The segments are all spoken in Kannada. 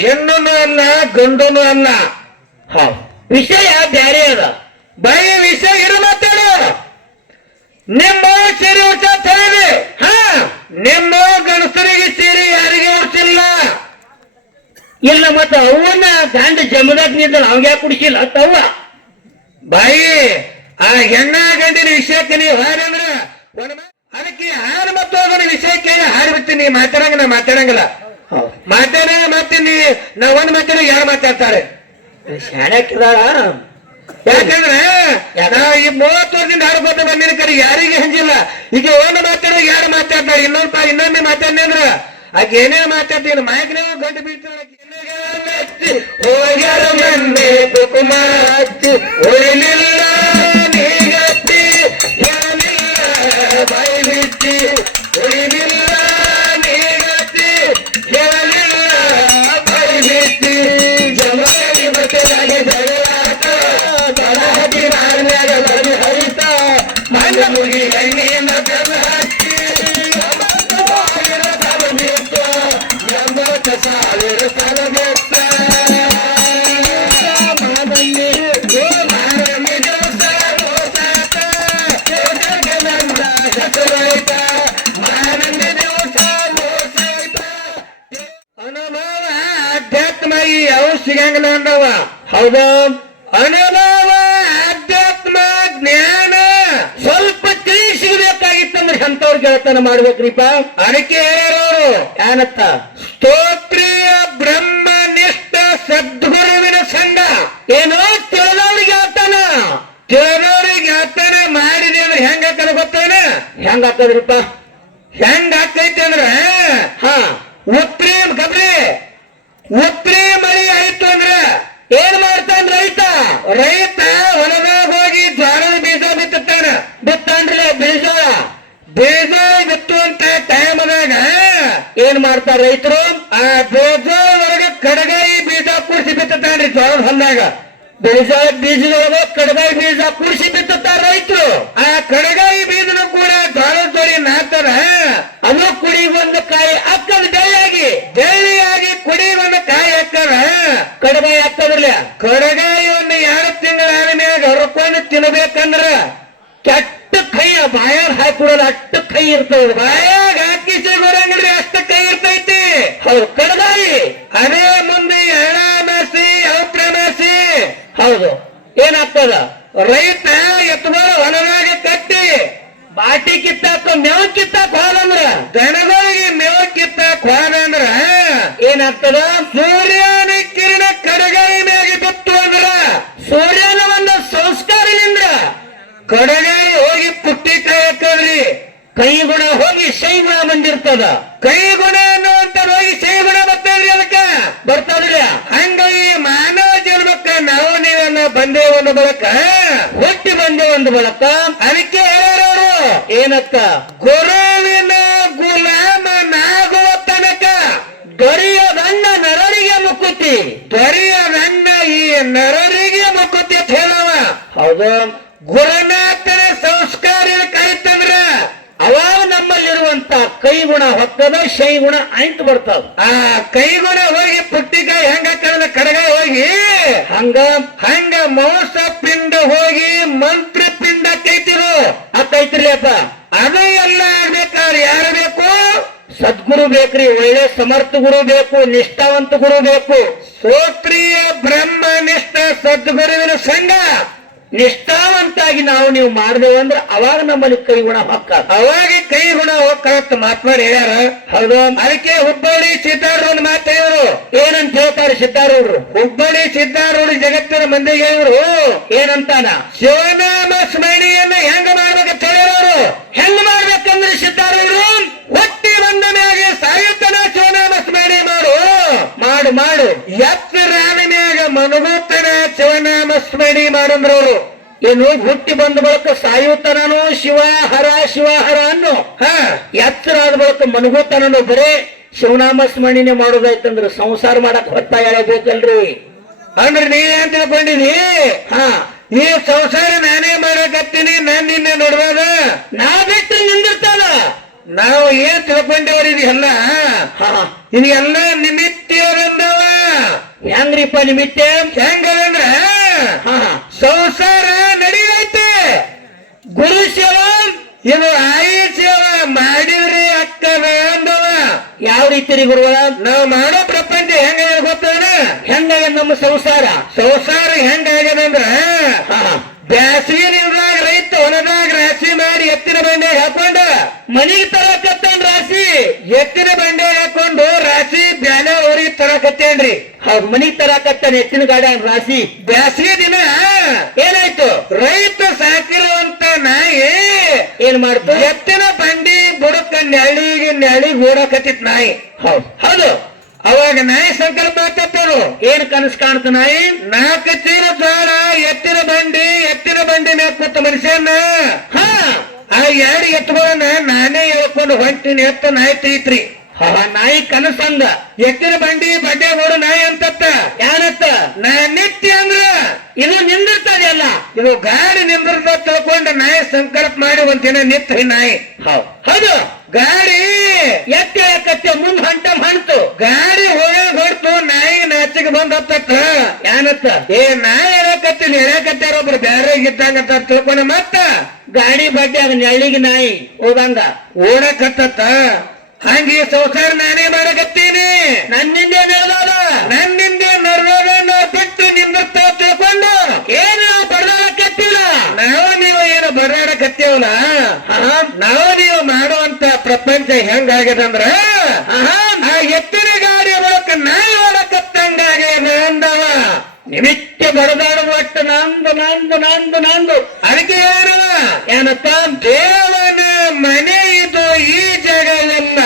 ಹೆಣ್ಣನು ಅಲ್ಲ ಗಂಡನು ಹೌದು ವಿಷಯ ಬ್ಯಾರೆ ಅದ. ಬರೀ ವಿಷಯ ಇರು ಮಾತಾಡೋ ನಿಮ್ಮ ಸೇರಿ ಉಡ್ಸ ಹೇಳಿದೆ. ಹಾ, ನಿಮ್ಮ ಗಣಸರಿಗೆ ಸೇರಿ ಯಾರಿಗೆ ಉಡ್ಸಿಲ್ಲ? ಇಲ್ಲ ಮತ್ತ ಅವನ್ನ ಗಂಡ ಜಮದಾಗ ನಿಂತ ಅವಂಗ ಕುಡಿಸಿಲ್ಲ ತವ್ವ ಬಾಯಿ, ಆ ಹೆಣ್ಣ ಗಂಡಿನ ವಿಷಯಕ್ಕೆ ನೀವು ಹಾರಂದ್ರ ಅದಕ್ಕೆ ಹಾರ ಮತ್ತು ಅದರ ವಿಷಯಕ್ಕೆ ಹಾರಿ ಬಿಡ್ತೀನಿ. ಮಾತಾಡಂಗ ನಾ ಮಾತಾಡಂಗಿಲ್ಲ. ಮಾತೀನಿ ನಾ ಒಂದ್ ಮಾತಾಡ ಯಾರು ಮಾತಾಡ್ತಾರೆ. ಶಾಣಕ್ಕಿದಾಳ ಯಾಕಂದ್ರೆ ಈ ಮೂವತ್ತು ವರ್ಷದಿಂದ ಬಂದು ಬಂದಿನ ಕರಿ ಯಾರಿಗೆ ಹಂಚಿಲ್ಲ ಈಗ ಒಂದು ಮಾತಾಡೋ ಯಾರು ಮಾತಾಡ್ತಾರೆ ಇನ್ನೊಂದು ಪಾ ಇನ್ನೊಮ್ಮೆ ಮಾತಾಡ್ನಿ ಅಂದ್ರ ಆಗ ಏನೇ ಮಾತಾಡ್ತೀನಿ ಮಾಯಕನೇ ಗಂಟು ಬೀಳ್ತಾಳೆ ಹೋಗ್ಯಾರ ಕುಕುಮ ಹಚ್ಚಿ ಉಳಿಲಿಲ್ಲ ನೀಗತ್ತಿ ಬಾಯಿ ಬಿಚ್ಚಿ ಉಳಿಲಿಲ್ಲ ಅಧ್ಯಾತ್ಮ ಈ ಯಾವ ಸಿಗಂಗಿಲ್ಲ ಅಂದವ ಹೌದಾ ಅನುಭವ ಸಿಗಬೇಕಾಗಿತ್ತಂದ್ರೆ ಅಂತವ್ರ ಗೆಳತನ ಮಾಡ್ಬೇಕ್ರಿಪ್ಪ ಅದಕ್ಕೆ ಹೇಳೋರು ಏನತ್ತ ಸ್ತೋತ್ರಿಯ ಬ್ರಹ್ಮನಿಷ್ಠ ಸದ್ಗುರುವಿನ ಸಂಘ. ಏನೋ ತಿಳಿದವ್ರಿಗೆ ಹೇಳ್ತಾನ ತಿಳಿದವ್ರಿಗೆ ಹೇಳ್ತಾನ ಮಾಡಿದೆ ಅಂದ್ರೆ ಹೆಂಗ ಹಾಕಲ್ಲ ಗೊತ್ತೇನ? ಹೆಂಗ ಹಾಕದ್ರಿಪ್ಪ ಹೆಂಗ ಹಾಕೈತಿ ಅಂದ್ರ ಹಾ. ಉತ್ರಿ ಗಬ್ರಿ. ಉತ್ರಿ ಮಳಿ ಆಯ್ತು ಅಂದ್ರ ಏನ್ ಮಾಡ್ತಾನ ರೈತ? ರೈತ ಹೊಲದಾಗ ಹೋಗಿ ಜ್ವಾಳದ ಬೀಜ ಬಿತ್ತಾನ ಬಿತ್ತಾನ್ರಿ. ಬೀಜ ಬಿತ್ತುವಂತ ಟೈಮ್ದಾಗ ಏನ್ ಮಾಡ್ತಾರ ರೈತರು? ಆ ಬೀಜ ಒಳಗ ಕಡಗಾಯಿ ಬೀಜ ಕೂಡಿಸಿ ಬಿತ್ತಾನ್ರಿ ಜ್ವಾಳದ ಹೊಲ್ದಾಗ. ಬೀಜ ಬೀಜದೊಳಗ ಕಡಗಾಯಿ ಬೀಜ ಕೂಡಿಸಿ ಬಿತ್ತಾರ ರೈತರು. ಆ ಕಡಗಾಯಿ ಬೀಜನು ಕೂಡ ಜ್ವಾಳದ ಜೋಡಿ ನಾತಾರ. ಅದು ಕುಡಿ ಒಂದು ಕಾಯಿ ಅಕ್ಕದ ಬೆಳೆಯಾಗಿ ಬೆಳ್ಳಿಯಾಗಿ ಕುಡಿ ಒಂದು ಕಾಯಿ ಅಕ್ಕರ ಕಡಗಾಯಿ ಅಕ್ಕದ್ರಲ್ಲ ಕಡಗಾಯಿ ಒಂದು ಎರಡು ತಿಂಗಳ ಮ್ಯಾಗ ಹರ್ಕೊಂಡು ತಿನ್ಬೇಕಂದ್ರ ಕೆಟ್ಟ ಕೈ ಬಾಯಾಗ ಹಾಕೊಡೋದು ಅಟ್ಟ ಕೈ ಇರ್ತದ. ಬಾಯಾಗ ಹಾಕಿ ಬರಂಗಿಲ್ರಿ ಅಷ್ಟ ಕೈ ಇರ್ತೈತಿ. ಹೌದು, ಕಡದಾಯಿ. ಅದೇ ಮುಂದೆ ಎಳಮಾಸಿ ಔಪ್ರಮಾಸಿ ಹೌದು, ಏನಾಗ್ತದ? ರೈತ ಎತ್ತುಗಳು ಹೊಲದಾಗ ಕಟ್ಟಿ, ಬಾಟಿ ಕಿತ್ತಾಕ ಮೇವ್ ಕಿತ್ತಾಕ ಹೋದಂದ್ರ ದನಗಳಿಗೆ ಮೇವ್ ಕಿತ್ತಾಕ ಹೋದಂದ್ರ ಏನಾಗ್ತದ? ಸೂರ್ಯನ ಕಿರಣ ಕಡಗಾಯಿ ಮ್ಯಾಗ ಬಿತ್ತು ಅಂದ್ರ, ಸೂರ್ಯನ ಒಂದು ಸಂಸ್ಕಾರದಿಂದ ಕಡಗಾಯಿ ಪುಟ್ಟಿ ಕೈ ಗುಣ ಹೋಗಿ ಶೈ ಗುಣ ಬಂದಿರ್ತದ. ಕೈ ಗುಣ ಅನ್ನುವಂತ ಹೋಗಿ ಸೈ ಗುಣ ಬರ್ತದ್ರಿ ಅದಕ್ಕ? ಬರ್ತದ್ರಿ. ಹಂಗ ಈ ಮಾನವ ಜನ್ಮಕ್ಕ ನಾವು ನೀವನ್ನ ಬಂದೇ ಒಂದು ಬಳಕ? ಹುಟ್ಟಿ ಬಂದೆ ಒಂದು ಬಳಕ? ಅದಕ್ಕೆ ಹೇಳೋರು ಏನಕ್ಕ? ಗುರುವಿನ ಗುಲಾಮನಾಗುವ ತನಕ ದೊರೆಯದಣ್ಣ ನರರಿಗೆ ಮುಕ್ಕುತಿ ದೊರೆಯದನ್ನ ಈ ನರರಿಗೆ ಮುಕ್ಕುತ್ತಿ ಅಂತ ಹೇಳವ. ಹೌದು. ಗುರುನಾಥನ ಕೈ ಗುಣ ಹೊಕ್ಕದ ಶೈ ಗುಣ ಆಯ್ತು ಬರ್ತಾವ. ಆ ಕೈಗುಣ ಹೋಗಿ ಪುಟ್ಟಿಕಾಯಿ ಹೆಂಗ ಕಳೆದ ಕಡಗ ಹೋಗಿ? ಹಂಗ? ಹಂಗ ಮಾಂಸ ಪಿಂಡ ಹೋಗಿ ಮಂತ್ರ ಪಿಂಡ ಕೈತಿರು. ಅಪ್ಪ ಅದು ಎಲ್ಲ ಆಗ್ಬೇಕಾದ್ರೆ ಯಾರು ಬೇಕು? ಸದ್ಗುರು ಬೇಕ್ರಿ ಒಳ್ಳೆ ಸಮರ್ಥ ಗುರು ಬೇಕು ನಿಷ್ಠಾವಂತ ಗುರು ಬೇಕು. ಸೋತ್ರಿಯ ಬ್ರಹ್ಮನಿಷ್ಠ ಸದ್ಗುರುವಿನ ಸಂಘ. ನಿಷ್ಠಾವಂತಾಗಿ ನಾವು ನೀವು ಮಾಡ್ದೇವಂದ್ರ ಅವಾಗ ನಮ್ಮಲ್ಲಿ ಕೈ ಗುಣ ಹೊಕ್ಕ. ಅವಾಗ ಕೈ ಗುಣ ಹೋಗ್ತ ಮಾತ್ಮಾರ್ ಹೇಳ್ಯಾರ. ಹೌದು. ಅದಕ್ಕೆ ಹುಬ್ಬಳ್ಳಿ ಒಂದು ಮಾತು ಹೇಳಿದ್ರು. ಏನಂತ ಹೇಳ್ತಾರೆ ಸಿದ್ದಾರೂಢರು ಹುಬ್ಬಳ್ಳಿ ಸಿದ್ಧಾರೂಢ ಜಗತ್ತಿನ ಮಂದಿಗೆ ಇವರು ಏನಂತಾನ? ಶಿವನಾಮ ಸ್ಮರಣೆಯನ್ನ ಹೆಂಗ ಮಾಡ್ಬೇಕಂತ ಹೇಳಿರೋರು ಹೆಂಗ್ ಮಾಡ್ಬೇಕಂದ್ರೆ ಸಿದ್ದಾರೂಢರು ಹೊಟ್ಟಿ ಬಂದ ಮೇಲೆ ಸಾಯುತ್ತನ ಶಿವನಾಮ ಸ್ಮರಣೆ ಮಾಡು. ಮಾಡು ಮಾಡು. ಮನಗುತ್ತನ ಶಿವನಾಮ ಮಾಡಂದ್ರವರು ಏನು ಹುಟ್ಟಿ ಬಂದ ಬಳಕ ಸಾಯುತನನು ಶಿವ ಹರ ಶಿವ ಹರ ಅನ್ನು ಹಾ ಎತ್ತರಾದ ಬಳಕ ಮನಗುತನನು ಬರೇ ಶಿವನಾಮ ಸ್ಮರಣೆ ಮಾಡೋದಾಯ್ತಂದ್ರ ಸಂಸಾರ ಮಾಡಕ್ ಹೊತ್ತಾಯ ಹೇಳಬೇಕಲ್ರಿ ಅಂದ್ರೆ ನೀ ಏನ್ ತಿಳ್ಕೊಂಡಿನಿ ಹಾ ನೀ ಸಂಸಾರ ನಾನೇ ಮಾಡಕತ್ತೀನಿ ನಾನ್ ನಿನ್ನೆ ನೋಡುವಾಗ ನಾ ಬಿಟ್ಟು ನಿಂದಿರ್ತಾನ. ನಾವು ಏನ್ ತಿಳ್ಕೊಂಡೇವ್ರಿ ಇದೆಲ್ಲ ಹಾ. ಇದೆಲ್ಲ ನಿಮಿತ್ತಿಯರಂದವ ಹೆಂಗ್ರಿಪ್ಪ ನಿಮಿತ್ತ? ಹೆಂಗ. ಸಂಸಾರ ನಡೀತೈತೆ ಗುರು ಶಿವ ಇದು ಆಯಿ ಸೇವೆ ಮಾಡಿದ್ರಿ ಅಕ್ಕ ಅಂದವ ಯಾವ ರೀತಿ ರೀ ಗುರುಗಳ ನಾವು ಮಾಡೋ ಪ್ರಪಂಚ ಹೆಂಗ ಗೊತ್ತದ ಹೆಂಗ ನಮ್ಮ ಸಂಸಾರ? ಸಂಸಾರ ಹೆಂಗಾಗ್ಯದಂದ್ರ. ಬ್ಯಾಸಗಿ ನೀರ್ದಾಗ ರೈತ ಹೊಲದಾಗ ರಾಶಿ ಮಾಡಿ ಎತ್ತಿನ ಬಂಡೆ ಹಾಕೊಂಡು ಮನಿಗೆ ತರಕತ್ತನ್ ರಾಶಿ ಎತ್ತಿನ ಬಂಡೆ ಹಾಕೊಂಡು ರಾಶಿ ಬ್ಯಾನ ಅವ್ರಿಗೆ ತರಕತ್ತೇನ್ರಿ? ಹೌದು ಮನಿಗೆ ತರಕತ್ತಾನ ಎತ್ತಿನ ಗಾಡಿ ರಾಶಿ. ಬ್ಯಾಸಗಿ ದಿನ ಏನಾಯ್ತು? ರೈತ ಸಾಕಿರುವಂತ ನಾಯಿ ಏನ್ ಮಾಡ್ತು? ಎತ್ತಿನ ಬಂಡಿ ಬುಡಕ ನೆಳಿಗೆ ನೆಳಿಗೆ ಓಡಕತ್ತಿತ್ ನಾಯಿ. ಹೌದು. ಹೌದು. ಅವಾಗ ನಾಯಿ ಸಂಕಲ್ಪ ಆಗ್ತತ್ತರು ಏನ್ ಕನಸು ಕಾಣ್ತ ನಾಯಿ? ನಾಲ್ಕು ಚೀರ ಜೋಳ ಎತ್ತಿರ ಬಂಡಿ ಎತ್ತಿರ ಬಂಡಿ ಮೇಲೆ ಕೂತ ಮನುಷ್ಯನ. ಆ ಎರಡು ಎತ್ತುಗಳನ್ನ ನಾನೇ ಹೇಳ್ಕೊಂಡು ಹೊಂಟಿನ ಎತ್ತ ನಾಯಿ ತೀತ್ರಿ ನಾಯಿ ಕನಸಂದ ಎತ್ತಿನ ಬಂಡಿ ಬಡ್ಡೆ ಓಡು ನಾಯಿ ಅಂತತ್ತ. ಯಾರತ್ತ ನಾ ನಿತ್ಯ ಅಂದ್ರ. ಇದು ನಿಂದಿರ್ತದೆ ಅಲ್ಲ. ಇದು ಗಾಡಿ ನಿಂದ್ರದ ತಿಳ್ಕೊಂಡು ನಾಯಿ ಸಂಕಲ್ಪ ಮಾಡಿ ಒಂದಿನ ದಿನ ನಿತ್ತ ನಾಯಿ ಹೌದು. ಗಾಡಿ ಎತ್ತೆ ಕತ್ತೆ ಮುಂದ್ ಹಂಟ ಹಂಟು ಗಾಡಿ ಹೋಗಿ ಹೊಡ್ತು ನಾಯಿ ನಾಚಿಗೆ ಬಂದ್ ಹತ್ತಕ್ಕ ಯಾನತ್ತ? ಏ ನಾಯಿ ಹೇಳಕತ್ತೀನಿ ಹೇಳಕತ್ತಾರ ಒಬ್ರು ಬ್ಯಾರೆ ಇದ್ದಂಗ ಅಂತ ತಿಳ್ಕೊಂಡ. ಮತ್ತ? ಗಾಡಿ ಬಡ್ಡ್ಯಾಗ ನೆಳ್ಳಿಗೆ ನಾಯಿ ಹೋಗಂಗ ಓಡಕತ್ತ ಹಂಗೆ ಸಂಸಾರ ನಾನೇ ಮಾಡಕತ್ತೀನಿ. ನನ್ನಿಂದ ನಡೆದಾದ ನನ್ನಿಂದ ನರ್ವದನ್ನ ಬಿಟ್ಟು ನಿಂದಿರ್ತಾವ ತಿಳ್ಕೊಂಡು ಏನು ಬಡದಾಡ ಕೆಟ್ಟಿಲ್ಲ ನಾವು ನೀವು ಏನು ಬಡಾಡಕತ್ತೇವಲ್ಲ ನಾವು ನೀವು ಹೆಂಗಾಗ್ಯದ ಪ್ರಪಂಚ ಹೆಂಗಾಗ್ಯದಂದ್ರ ಆ ಎತ್ತಿನ ಗಾಡಿ ಮೂಲಕ ನಾಯಿ ಒಳಕತ್ತಂಗಾಗ್ಯದ ಅಂದವ. ನಿಮಿತ್ತ ಬಡದಾಡುವ ಒಟ್ಟು ನಂದು ನಂದು ನಂದು ನಂದು ಅದಕ್ಕೆ ಏನವ ಏನತ್ತ ದೇವನ ಮನೆ ಇದು ಈ ಜಗವೆಲ್ಲ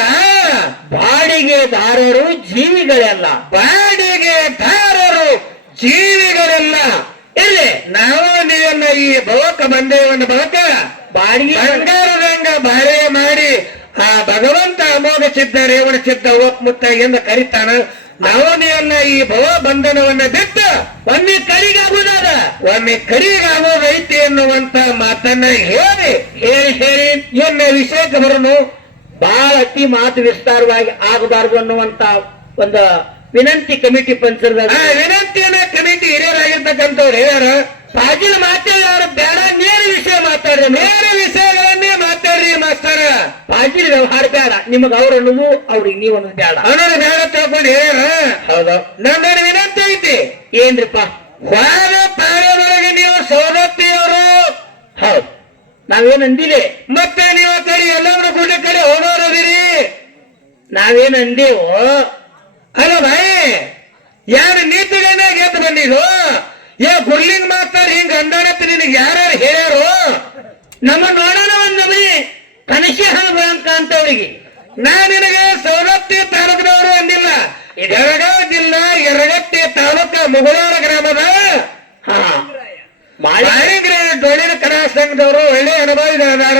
ಬಾಡಿಗೆದಾರರು ಜೀವಿಗಳೆಲ್ಲ ಬಾಡಿಗೆ ದಾರರು ಜೀವಿಗಳೆಲ್ಲ ಇಲ್ಲಿ ನಾವು ನೀವೆಲ್ಲ ಈ ಭವಕ ಬಂದೇವನ್ನ ಭವಕ ಬಾಡಿಗೆ ಬಂಗಾರದಂಗ ಬಾಳೆ ಮಾಡಿ ಆ ಭಗವಂತ ಅಮೋಘ ಸಿದ್ಧ ರೇವಣ ಸಿದ್ಧ ಮುತ್ತ ಎಂದು ಕರೀತಾನ. ನವಮಿಯನ್ನ ಈ ಭವ ಬಂಧನವನ್ನ ಬಿಟ್ಟು ಒಮ್ಮೆ ಕರಿಗಾಗುದಾದ ಒಮ್ಮೆ ಕರಿಗಾಗೋದೈತಿ ಎನ್ನುವಂತ ಮಾತನ್ನ ಹೇಳಿ ಹೇಳಿ ಹೇಳಿ ಎನ್ನ ವಿಷಯಕ್ಕೆ ಬರೋನು. ಬಹಳ ಅತಿ ಮಾತು ವಿಸ್ತಾರವಾಗಿ ಆಗಬಾರದು ಅನ್ನುವಂತ ಒಂದು ವಿನಂತಿ ಕಮಿಟಿ ಪಂಚರದ ವಿನಂತಿಯನ್ನ ಕಮಿಟಿ ಹಿರಿಯರಾಗಿರ್ತಕ್ಕಂಥವ್ರು ಹೇಳ್ಯಾರ ಪಾಜಿಲ್ ಯಾರು ಬೇಡ ನೇರ ವಿಷಯ ಮಾತಾಡ್ರಿ ನೇರ ವಿಷಯಗಳನ್ನೇ ಮಾತಾಡ್ರಿ ಮಾಸ್ತರ ಪಾಜಿಲ್ ವ್ಯವಹಾರ ಬೇಡ ನಿಮಗ ಅವ್ರ ಅನ್ನೋದು ಅವ್ರಿಗೆ ನೀವು ಅನ್ನೋದು ಬೇಡ. ಅನ್ನೋದು ಬೇಡ ತಿಳ್ಕೊಂಡು ಹೇಳ ಹೌದು. ನನ್ನ ವಿನಂತಿ ಐತಿ. ಏನ್ರಿಪ್ಪ? ಹೊರ ಪಾರದೊಳಗೆ ನೀವು ಸೌದತ್ತಿಯವರು ಹೌದು. ನಾವೇನ್ ಅಂದಿಲ್ಲ. ಮತ್ತೆ ನೀವು ಕಡೆ ಎಲ್ಲರೂ ಗುಡ್ಡ ಕಡೆ ಹೋಗೋರದಿರಿ. ನಾವೇನ್ ಅಂದೇವು? ಅಲ್ಲ ಭಾಯಿ ಯಾರು ನೀತಿಗಳನ್ನ ಗೆದ್ದು ಬಂದಿರು ಏ ಗುರ್ಲಿಂಗ್ ಮಾತಾರ ಹಿಂಗ ಅಂದಾಡತ್ತ ನಿನಗೆ ಯಾರು ಹೇಳ್ಯಾರು? ನಮ್ಮ ನೋಡೋಣ ಒಂದ್ ಕನಸಿ ಹಣ ಬ್ಯಾಂಕ್ ಅಂತವ್ರಿಗೆ. ನಾ ನಿನಗೆ ಸೌಲತ್ತಿ ತಾಲೂಕಿನವರು ಅಂದಿಲ್ಲ. ಬೆಳಗಾವಿ ಜಿಲ್ಲಾ ಎರಗಟ್ಟಿ ತಾಲೂಕ ಮುಗಳೂರ ಗ್ರಾಮದ? ಹಾ. ಕಲಾ ಸಂಘದವರು ಒಳ್ಳೆ ಅನುಭವಿದಾರ.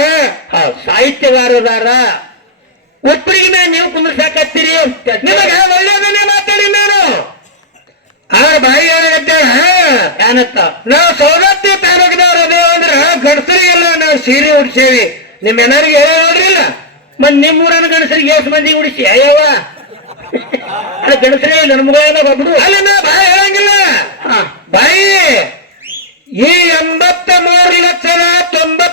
ಸಾಹಿತ್ಯಗಾರದಾರ ಒಬ್ಬರಿಗೆ ನೀವು ಕುಂದಿರ್ಸಾಕತ್ತೀರಿ? ನಿಮಗೆ ಒಳ್ಳೆಯದನ್ನೇ ಮಾತಾಡಿ ನಾನು. ಆ ಬಾಯಿ ಏನಾಗತ್ತೆ ಏನತ್ತ ನಾವು ಸೌಲತ್ತ ತಾಲೂಕಿನವ್ರ ಅದೇವ ಅಂದ್ರ ಗಂಡಸರಿಗೆಲ್ಲ ನಾವು ಸೀರೆ ಉಡ್ಸೇವಿ. ನಿಮ್ ಏನಾರಿಗೆ ಹೇಳ ನೋಡ್ರಿಲ್ಲ? ಮತ್ ಊರನ್ನ ಗಣಸರಿಗೆ ಎಷ್ಟು ಮಂದಿ ಉಡಿಸಿ? ಅಯ್ಯವ ಅಲ್ಲ ಗಣಸರೇ ನನ್ನ ಮಗಳನ್ನ ಒಬ್ರು ಅಲ್ಲ ನಾ ಬಾಯಿ ಹೇಳಂಗಿಲ್ಲ. ಬಾಯಿ ಈ ಎಂಬತ್ತ ಮೂರು ಲಕ್ಷದ ತೊಂಬತ್ತೊಂಬತ್ತು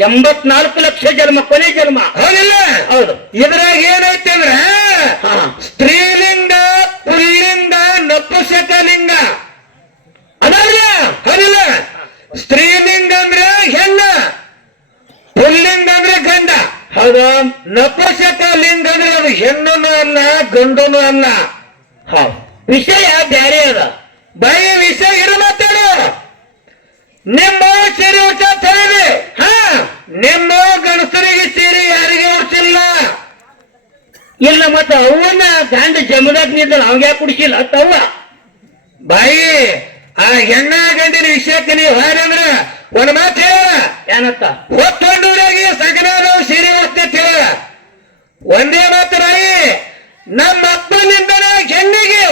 ಎಂಬತ್ನಾಲ್ಕು ಲಕ್ಷ ಜನ್ಮ ಕೊನೆ ಜನ್ಮ. ಹೌದಿಲ್ಲ? ಹೌದು. ಇದ್ರಾಗ ಏನೈತೆ ಅಂದ್ರೆ ಸ್ತ್ರೀಲಿಂಗ ಪುಲ್ಲಿಂಗ ನಪುಸಕ ಲಿಂಗ ಅದಲ್ಲ ಹೌದಿಲ್ಲ? ಸ್ತ್ರೀಲಿಂಗ ಅಂದ್ರೆ ಹೆಣ್ಣ ಪುಲ್ಲಿಂಗ ಅಂದ್ರೆ ಗಂಡ. ಹೌದು. ನಪುಸಕ ಲಿಂಗ ಅಂದ್ರೆ ಅದು ಹೆಣ್ಣನು ಅಲ್ಲ ಗಂಡನು ಅಲ್ಲ. ಹ ವಿಷಯ ಬ್ಯಾರೆ ಅದ. ಬರೀ ವಿಷಯ ಇರು ಮಾತಾಡು ನಿಮ್ಮ ಸೀರೆ ಉಚ್ಚ ತರಲಿ ಹಾ ನಿಮ್ಮ ಗಣಸರಿಗೆ ಸೀರೆ ಯಾರಿಗೆ ಉಡ್ಸಿಲ್ಲ ಇಲ್ಲ ಮತ್ತ ಗಂಡ ಗಂಡ ಜಮದಾಗ ನಿಂತ ಅವಂಗ ಕುಡಿಸಿಲ್ಲ? ತವ್ವ. ಬಾಯಿ ಆ ಹೆಣ್ಣ ಗಂಡಿನ ವಿಷಯಕ್ಕೆ ನೀವು ಹಾರಂದ್ರ ಒಂದ್ ಮಾತು ಹೇಳ. ಏನತ್ತ? ಹೊತ್ತೊಂಡೂರಾಗಿ ಸೀರೆ ಉಡ್ತೈತಿ ಹೇಳ ಒಂದೇ ಮಾತು ಬಾಯಿ ನಮ್ಮ ಅಪ್ಪನಿಂದನೇ ಹೆಣ್ಣಿಗೆ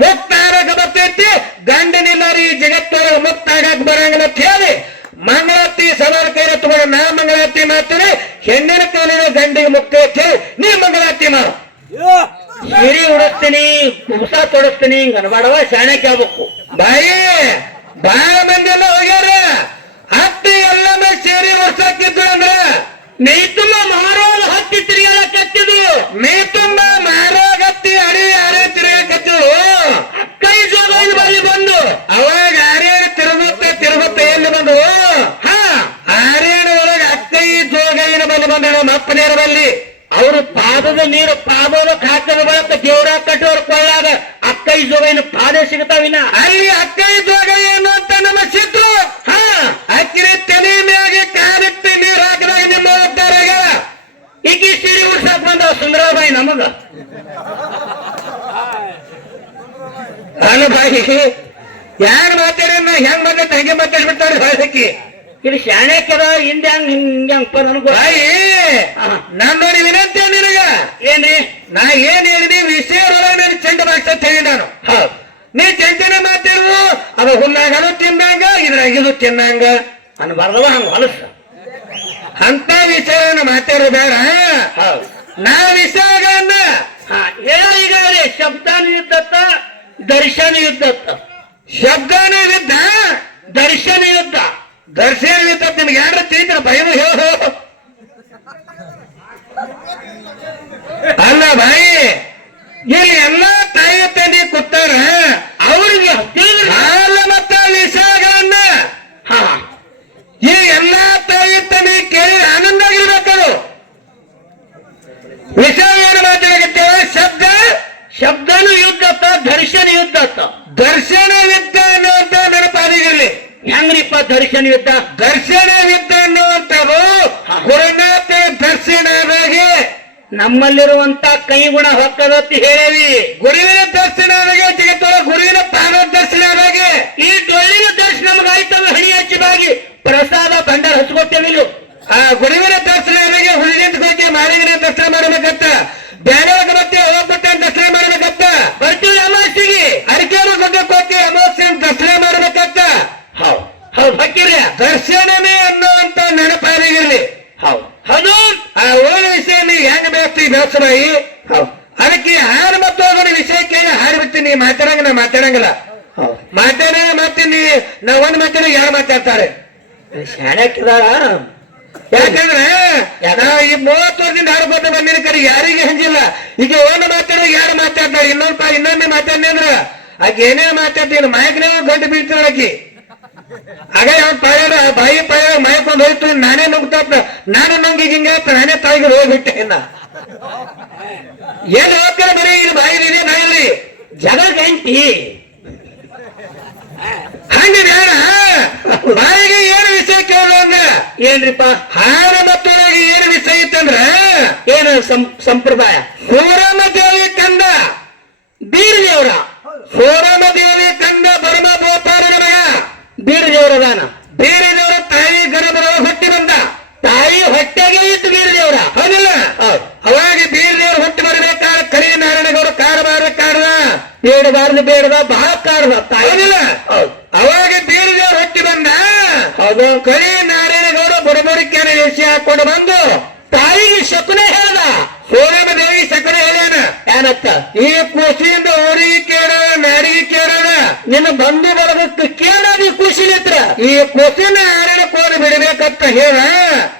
ಮುಕ್ತ ಆಗಕ್ಕೆ ಬರ್ತೈತಿ ಗಂಡನಿಲ್ಲ ರೀ ಜಗತ್ತೊಳಗೆ ಮುಕ್ತ ಆಗಕ್ ಬರಂಗಿಲ್ಲ ಅಂತ ಹೇಳಿ ಮಂಗಳಾರತಿ ಕೈಲ ತಗೊಂಡು ನಾ ಮಂಗಳಾರತಿ ಮಾಡ್ತೀನಿ ಹೆಣ್ಣಿನ ಕೈಲಿನ ಗಂಡಿಗೆ ಮುಕ್ತ ಐತಿ ನೀ ಮಂಗಳಾರತಿ ನಾನು ಸೀರೆ ಉಡಿಸ್ತೀನಿ ಕುಬ್ಸ ತೊಡಸ್ತೀನಿ ಹಿಂಗ ಅನ್ಬಾಡವ ಶಾಣೆ ಕೇಳ್ಬೇಕು ಬಾಯಿ ಬಾಳ ಮಂದಿ ಎಲ್ಲ ಹೋಗ್ಯಾರ. ಹತ್ತಿ ಎಲ್ಲ ಸೇರಿ ವರ್ಷಕ್ಕಿದ್ರು ಅಂದ್ರ ನೀ ತುಂಬ ಮಾರೋದು ಹತ್ತಿ ತಿರುಗಾಲ ಕತ್ತಿದು ಮೇ ತುಂಬ ಮಾರಾಗತ್ತಿ ಅಡಿ ಅರೆ ತಿರುಗಕತ್ತಿದ್ರು ಕೈ ಜೋಗೈದು ಬಲಿ ಬಂದು. ಅವಾಗ ಆರ್ಯಾಣ ತಿರುಗುತ್ತೆ ತಿರುಗುತ್ತೆ ಎಲ್ಲಿ ಬಂದು? ಹಾ ಆರ್ಯಾಣ ಒಳಗೆ ಅಕ್ಕೈ ಜೋಗೈನ ಬಲಿ ಬಂದ ನಮ್ಮ ಅಪ್ಪನೇರ ಬಲ್ಲಿ ಅವರು ಪಾದದ ನೀರು ಪಾದದ ಕಾಕದ ಬಳಕ ದೇವರ ಕಟ್ಟೋರ್ ಕೊಳ್ಳಾಗ ಅಕ್ಕೈ ಜೋಗೈನ ಪಾದ ಸಿಗ್ತಾವಿನ ಅಲ್ಲಿ ಅಕ್ಕೈ ಜೋಗ ಏನು ಅಂತ ನಮ್ಮ ಸಿದ್ರು ಹಾ. ಅಕ್ಕಿರಿ ತಲೆ ಮ್ಯಾಗೆ ಕಾಲಿಟ್ಟು ನೀರು ಹಾಕಿದಾಗ ನಿಮ್ಮ ಹೋಗ್ತಾರಾಗ ಈಗಿ ಸಿರಿ ಉಡ್ಸಕ್ ಬಂದವ ಸುಂದರಬಾಯಿ ನಮಗ. ಬಾಯಿ ಯಾರು ಮಾತಾಡ ನಾ ಹೆಂಗ್ ಬಂದ ತಂಗಿ ಮಾತಾಡ್ಬಿಡ್ತಾರೆ ಬಾಳಕಿ ಇದು ಶಾಣ್ಯಕ್ಯದ ಹಿಂದೆ ಹಂಗ ಹಿಂಗೆ ಹಂಗಪ್ಪ ನನಗೂ ನಾನ್ ನೋಡಿ ವಿನಂತಿ ನಿನಗ. ಏನ್ರಿ? ನಾ ಏನ್ ಹೇಳಿದಿ ವಿಷಯ ಒಳಗೆ ನಾನು ಚೆಂಡ ಬಾಕ್ಸ ಹೇಳಿ ನಾನು. ಹೌದ್. ನೀ ಚೆಂಚನ ಮಾತಿರು ಅದು ಹುಲ್ಲಾಗನು ತಿನ್ನಂಗ ಇದ್ರಾಗ ಇದು ತಿನ್ನಂಗ ಅನ್ಬಾರ್ದವ ಹಂಗ ಹೊಲಸ. ಅಂತ ವಿಷಯನ ಮಾತೇರು ಬೇಡ. ಹೌದ್. ನಾ ಹಾ ಹೇಳ ಈಗ ಶಬ್ದಾನು ಯುದ್ಧತ್ತ ದರ್ಶನ ಯುದ್ಧತ್ತ ಶಬ್ದನೇ ಯುದ್ಧ ದರ್ಶನ ಯುದ್ಧ ದರ್ಶನ ನಿನ್ಗೆ ಯಾರ ಚೈತ್ರ ಭಯ ಹೇಳು. ಅಲ್ಲ ಭಾಯಿ ಇಲ್ಲಿ ಎಲ್ಲಾ ತಾಯಿ ತಂದೆ ಕೂತಾರ ಅವರಿಗೆ ತಿಳಿದ್ರೆ ಹಾಲ ಮತ್ತ ವಿಷಯಗಳನ್ನ ಹಾ ಈ ಎಲ್ಲಾ ತಾಯಿ ತಂದೆ ಕೇಳಿ ಆನಂದ ಆಗಿರ್ಬೇಕದು ವಿಷಯ ಏನು ಮಾತಾಡಕತ್ತೇವೆ ಶಬ್ದ ಶಬ್ದನು ಯುದ್ಧತ್ತ ದರ್ಶನ ಯುದ್ಧತ್ತ ದರ್ಶನ ವಿದ್ದ ಅನ್ನುವಂತ ನೆನಪಾದಿಗಿರ್ಲಿ ಹೆಂಗ್ರಿಪ್ಪ ದರ್ಶನ ಯುದ್ಧ ದರ್ಶನ ವಿದ್ದ ಅನ್ನುವಂಥದ್ದು ಗುರುನಾಥ ದರ್ಶನದಾಗೆ ನಮ್ಮಲ್ಲಿರುವಂತ ಕೈಗುಣ ಹೊಕ್ಕದತ್ತಿ ಹೇಳಿ ಗುರುವಿನ ದರ್ಶನದಾಗೆ ಜಗತ್ತೊಳ ಗುರುವಿನ ಪಾದ ದರ್ಶನದಾಗೆ ಈ ಡೊಳ್ಳಿನ ದರ್ಶನ ನಮಗಾಯ್ತಲ್ಲ ಹಣಿ ಹಚ್ಚಿ ಬಾಗಿ. ಪ್ರಸಾದ ಭಂಡಾರ ಹಚ್ಕೊತೇವಿಲ್ಲ ಆ ಗುರುವಿನ ದರ್ಶನದಾಗೆ ಹುಲ್ಲಿಂದ ಹೋಗಿ ಮಾರಿಗಿನ ದರ್ಶನ ಮಾಡಬೇಕಂತ ಬ್ಯಾನವಾಗ ಮತ್ತೆ ಹೋಗ್ಬಿಟ್ಟು ದರ್ಶನ ಮಾಡಬೇಕಂತ ಬರ್ತೀವಿ ಅಮಾಸಿಗೆ ಅರಿಕೆರು ಗುಡ್ಡಕ್ಕೆ ಹೋಗಿ ಅಮಾವಾಸ್ಯೆ ದರ್ಶನ ಮಾಡಬೇಕಂತ ಹೌದ್ ಹೌದ್ ಹಕ್ಕಿರ್ಯ ದರ್ಶನನೇ ಅನ್ನುವಂತ ನೆನಪಾದಿಗಿರ್ಲಿ ಹೌದ್ ಹೌದು ಆ ಓದ ವಿಷಯ ನೀ ಹೆಂಗ್ ಹೌದ್. ಅದಕ್ಕೆ ಹಾಡು ಮತ್ತು ಹೋಗೋಣ ವಿಷಯಕ್ಕೆ ಹಾಡು ಬಿಡ್ತೀನಿ ಮಾತಾಡಂಗ ನಾ ಮಾತಾಡಂಗಿಲ್ಲ. ಮಾತಾಡ ಮಾತೀನಿ ನಾ ಒಂದ್ ಮಾತಾಡ ಯಾರು ಮಾತಾಡ್ತಾರೆ? ಶಾಣಕ್ಯದಾಳ ಯಾಕಂದ್ರೆ ಈ ಮೂವತ್ತು ವರ್ಷದಿಂದ ಹಾಡು ಬಂದ ಬಂದಿನ ಕಡೆ ಯಾರಿಗೆ ಹಂಚಿಲ್ಲ ಈಗ ಒಂದು ಮಾತಾಡ ಯಾರು ಮಾತಾಡ್ತಾರೆ? ಇನ್ನೊಂದು ಪಾ ಇನ್ನೊಮ್ಮೆ ಮಾತಾಡ್ನಿ ಅಂದ್ರ ಆಕೆ ಏನೇ ಮಾತಾಡ್ತೀನಿ? ಮಾಯಕನೇ ಗಂಟು ಬೀಳ್ತಾಳ ಆಕಿ? ಆಗ ಯಾವ ಪಾಯ ಬಾಯಿ ಪಾಯ ಮಾಯ್ಕೊಂಡು ಹೋಯ್ತು ನಾನೇ ನುಗ್ತಾ ನಾನು ನಂಗೆ ಹಿಂಗೆ ನಾನೇ ತಾಯಿಗೆ ಹೋಗ್ಬಿಟ್ಟೆ ಇನ್ನ. ಏನ್ ಹೋಗ್ತಾರೆ ಬರೀ ಇದು ಬಾಯಿ ಇದೆ ಬಾಯಿಲಿ? ಜಗ ಗಂಟಿ. ಹಂಗೆ ಬೇಡ ಬಾಯಿಗೆ ಏನು ವಿಷಯ ಕೇಳೋ ಅಂದ್ರೆ? ಏನ್ರಿಪ್ಪ? ಹಾರ ಮತ್ತೊಳಗೆ ಏನು ವಿಷಯ ಇತ್ತಂದ್ರ ಏನು ಸಂಪ್ರದಾಯ? ಸೋರಮ ದೇವಿ ಕಂದ ಬೀರ್ ದೇವ್ರ ಸೂರಮ್ಮ ದೇವಿ ಕಂದ ಬರ್ಮ ಗೋಪಾಲನ ಮಗ. ಬೀರ್ ದೇವ್ರದಾನ ಬೀರ್ ದೇವರ ತಾಯಿ ಗರಬರ ಹೊಟ್ಟಿ ಬಂದ. ತಾಯಿ ಹೊಟ್ಟೆಗೆ ಇತ್ತು ಬೀರ್ ದೇವ್ರ ಹೌದಿಲ್ಲ? ಹೌದ್. ಅವಾಗ ಬೀರ್ದೇವ್ರು ಹುಟ್ಟಿ ಬರಬೇಕಾದ್ರೆ ಕರಿ ನಾರಾಯಣಗೌಡ ಕಾರಬಾರ ಕಾರಣ. ಬೇಡಬಾರ್ದು ಬೇಡದ ಬಹಳ ಕಾರದ ತಾಯಿಲ್ಲ. ಅವಾಗ ಬೀರ್ದೇವ್ರು ಹುಟ್ಟಿ ಬಂದ. ಅದು ಕರಿ ನಾರಾಯಣಗೌಡ ಬುಡಬಡಿಕೆಯನ್ನು ಎಸಿ ಹಾಕೊಂಡು ಬಂದು ತಾಯಿಗೆ ಶಕುನ ಹೇಳ್ದ. ಸೂರಮ್ಮ ದೇವಿ ಶಕುನ ಹೇಳ್ಯಾನ. ಏನತ್ತ ಈ ಖುಷಿಯಿಂದ ಊರಿಗೆ ಕೇಳೋಣ ನಾಡಿಗೆ ಕೇಳೋಣ. ನಿನ್ನ ಬಂಧು ಬಳಗಕ್ಕೆ ಈ ಖುಷಿಲಿತ್ರ ಈ ಖುಷಿನ ನಾರಾಯಣ ಕೋಲು ಬಿಡಬೇಕಂತ ಹೇಳ.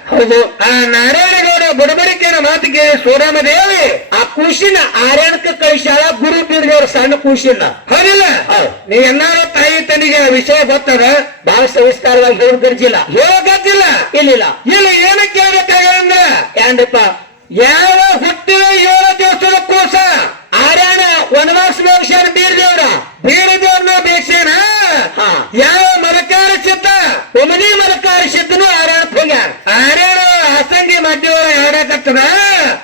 ಹೌದು. ಆ ನಾರಾಯಣಗೌಡ ಬುಡಬಡಿಕೆಯ ಮಾತಿಗೆ ಸೋರಾಮ ದೇವಿ ಆ ಕೂಸಿನ ಆರ್ಯಾಣಕ್ಕೆ ಕಳಿಸ್ಯಾಳ ಗುರು ಬೀರ್ ದೇವ್ರ ಸಣ್ಣ ಕೂಸಿನ ಹೌದಿಲ್ಲ? ಹೌದು. ನೀ ಎನ್ನಾರ ತಾಯಿ ತನಿಗೆ ವಿಷಯ ಗೊತ್ತದ? ಬಹಳ ಸವಿಸ್ತಾರವಾಗಿ ಹೇಳಿ ಗರ್ಜಿಲ್ಲ. ಹೇಳಕತ್ತಿಲ್ಲ ಇಲ್ಲಿಲ್ಲ. ಇಲ್ಲ ಏನ ಕೇಳಬೇಕಾಗಂದ್ರ ಯಾಂಡಪ್ಪ ಯಾವ ಹುಟ್ಟಿನ ಏಳ ದಿವಸದ ಕೂಸ? ಆರ್ಯಾಣ ವನವಾಸ ಮೋಕ್ಷ ಬೀರ್ ಬೀರದೇವ್ರನ್ನ ಬೇಕೇನ. ಯಾವ ಮರಕಾರ ಚಿತ್ತ ಒಮನಿ ಮರಕಾರ ಸಿದ್ಧನು ಆರ್ಯಾಣ ಹೋಗ್ಯಾರ ಆರ್ಯಾಣ ಹಸಂಗಿ ಮಧ್ಯವರ ಆಡಕತ್ತದ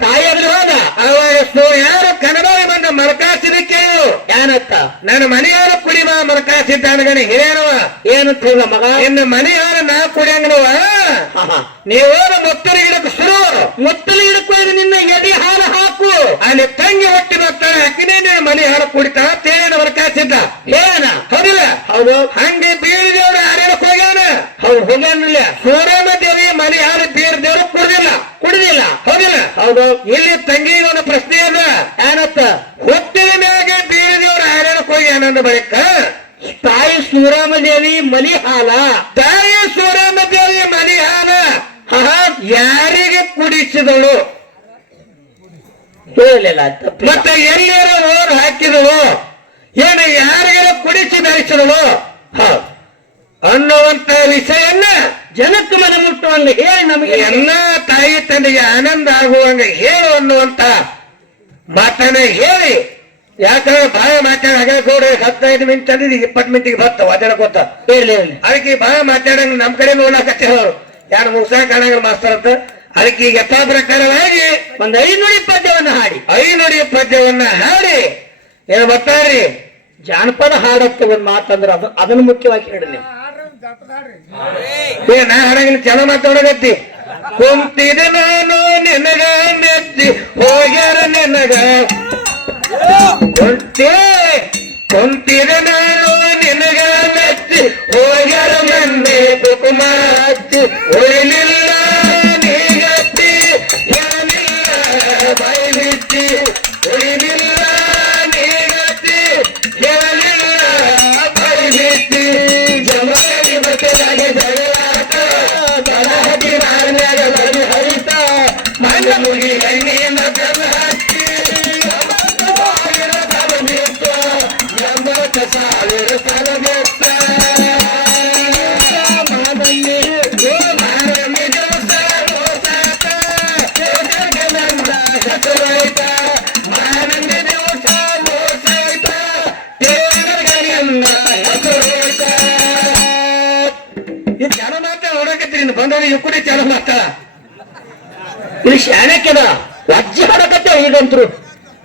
ತಾಯಿ ಅದ್ರ ಹೋದ. ಅವ ಎಷ್ಟು ಯಾರು ಕನ್ನಡ ಬಂದ ಮರಕಾಸಿದಕ್ಕೆ ಕೇಳು ಏನತ್ತ ನನ್ನ ಮನೆಯಾರ ಕುಡಿವಾ ಮರಕಾಸಿದ್ದ ಅನ್ಗಣ ಹಿರಿಯನವ. ಏನಂತ ಹೇಳ ಮಗ? ಇನ್ನು ಮನೆಯಾರ ನಾ ಕುಡಿಯಂಗನವ. ನೀವೋದ ಮುತ್ತರಿ ಗಿಡಕ್ಕೆ ಶುರು ಮುತ್ತಲು ಹಿಡ್ಕೊಂಡು ನಿನ್ನ ಎಡಿ ಹಾಲು ಹಾಕು. ಅಲ್ಲಿ ತಂಗಿ ಹೊಟ್ಟಿ ಬರ್ತಾಳೆ ಅಕ್ಕಿನೇ ಮನೆ ಹಾಲು ಕುಡಿತಾ ತೇನ ಮರಕಾಸಿದ್ದ. ಏನ ಹೌದಿಲ್ಲ? ಹೌದು. ಹಂಗೆ ಬೀಳಿದವ್ರು ಆರ್ಯಾರಕ್ಕೆ ಹೋಗ್ಯಾನ ಹೌದು ಹೋಗ್ಯಾನ ಸೂರ್ಯನ ದೇವಿ ಮನೆ ಯಾರು ಬೀರ್ ದೇವರು ಕುಡ್ದಿಲ್ಲ ಕುಡಿದಿಲ್ಲ ಹೌದಿಲ್ಲ ಹೌದು ಇಲ್ಲಿ ತಂಗಿ ಒಂದು ಪ್ರಶ್ನೆ ಅದ. ಏನತ್ತ? ಹೊತ್ತಿನ ಮ್ಯಾಗೆ ಬೀರ ದೇವ್ರ ಹೈರಾಣ ಹೋಗಿ ಆನಂದ ಬಳಿಕ? ತಾಯಿ ಶಿವರಾಮದೇವಿ ದೇವಿ ಹಾಲ ತಾಯಿ ಸೂರ್ಯನ ದೇವಿ ಮಲಿಹಾಲ ಯಾರಿಗೆ ಕುಡಿಸಿದಳು? ಹೇಳಲಿಲ್ಲ ಮತ್ತೆ ಎಲ್ಲಿರ ಓರ್ ಹಾಕಿದಳು? ಏನ ಯಾರಿಗಾರ ಕುಡಿಸಿ ಬೆಳೆಸಿದಳು ಹೌದು ಅನ್ನುವಂತ ವಿಷಯನ್ನ ಜನಕ್ಕೆ ಮನ ಮುಟ್ಟುವಂಗ ಹೇಳಿ ನಮಗೆ. ಎಲ್ಲ ತಾಯಿ ತಂದೆಗೆ ಆನಂದ ಆಗುವಂಗ ಹೇಳು ಅನ್ನುವಂತ ಮಾತನ್ನ ಹೇಳಿ. ಯಾಕಂದ್ರೆ ಬಾಯ ಮಾತಾಡ ಹಾಗೆ ಗೌಡ ಹದಿನೈದು ಮಿನಿಟ್ ಅಂದ್ರೆ ಇಪ್ಪತ್ತು ಮಿನಿಟಿಗೆ ಬರ್ತಾವ ಅದನ್ನ ಗೊತ್ತ? ಹೇಳಿ ಅದಕ್ಕೆ ಬಾಯ ಮಾತಾಡಂಗ ನಮ್ ಕಡೆ ಅವರು. ಯಾರು ಮುಗ್ಸ ಕಾಣಂಗ ಮಾಸ್ತರ್ ಅಂತ. ಅದಕ್ಕೆ ಈಗ ಯಥಾ ಪ್ರಕಾರವಾಗಿ ಒಂದ್ ಐನುಡಿ ನುಡಿ ಪದ್ಯವನ್ನ ಹಾಡಿ. ಐನುಡಿ ಪದ್ಯವನ್ನ ಹಾಡಿ. ಏನು ಬರ್ತಾರ್ರಿ ಜಾನಪದ ಹಾಡತ್ತ ಒಂದ್ ಮಾತಂದ್ರ ಅದು ಅದನ್ನ ಮುಖ್ಯವಾಗಿ ಹೇಳಲಿ ಏ, ನಾ ಹಾಡಂಗಿನ ಚಲೋ ಮಾತಾಡಕತ್ತಿ. ಕುಂತಿದ ನಾನು ನಿನಗ ಮೆಚ್ಚಿ ಹೋಗ್ಯಾರ ನಿನಗ. ಕುಂತಿ ಕುಂತಿದ ನಾನು ನಿನಗ ಮೆಚ್ಚಿ ಹೋಗ್ಯಾರ ಮಂದಿ ಕುಕುಮ ಹಚ್ಚಿ ಉಳಿಲಿಲ್ಲ ಇವ್ ಕೂಡ ಜನ ಮಾತ ಇದು ಶಾಣಕ್ಯದ ವಜ್ಜಿ ಹಾಡಕತ್ತೆ ಈಗಂತ್ರು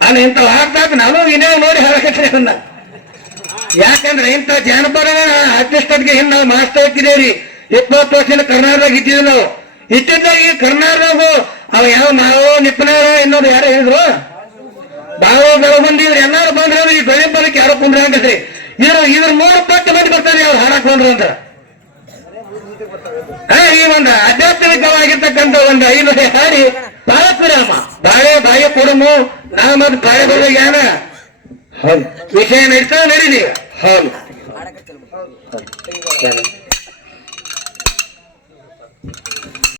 ನಾನು ಇಂಥ ಹಾಕ್ದಾಗ ನಾನು ಇನ್ನೇ ನೋಡಿ ಹೇಳಕತ್ತೆ ಅದನ್ನ ಯಾಕಂದ್ರೆ ಇಂಥ ಜಾನಪದ ಆರ್ಟಿಸ್ಟ್ಗೆ ಹಿಂದೆ ನಾವು ಮಾಸ್ಟರ್ ಹಾಕಿದೇವ್ರಿ ಇಪ್ಪತ್ತು ವರ್ಷದಿಂದ ಕರ್ನಾಟಕದಾಗ ಇಟ್ಟಿದ್ವಿ ನಾವು. ಇಟ್ಟಿದ್ದಾಗ ಈ ಕರ್ನಾಟಕ ಅವ ಯಾವ ನಾವು ನಿಪ್ಪನಾರ ಇನ್ನೊಂದು ಯಾರು ಹೇಳಿದ್ರು? ಬಾವು ಬಂದಿ ಇವ್ರು ಎಲ್ಲಾರು ಬಂದ್ರೆ ಈ ಬೆಳೆ ಬರಕ್ಕೆ ಯಾರು ಕುಂದ್ರ ಅಂತ ಇದ್ರ ಇದ್ರ ಮೂರು ಪಟ್ಟು ಮಂದಿ ಬರ್ತಾರೆ, ಅವ್ರು ಹಾಡಕ್ ಬಂದ್ರು ಅಂತ. ಈ ಒಂದು ಆಧ್ಯಾತ್ಮಿಕವಾಗಿರ್ತಕ್ಕಂಥ ಒಂದು ಐದು ಹಾಡಿ ಬಾಳ ಬಾಳೆ ಬಾಯ ಕೊಡಮು ನಾ ಮತ್ತೆ ಬಾಳೆ ಯಾನ ಹೌದು. ವಿಷಯ ನಡೀತಾ ನಡೀಲಿ ಹೌದು.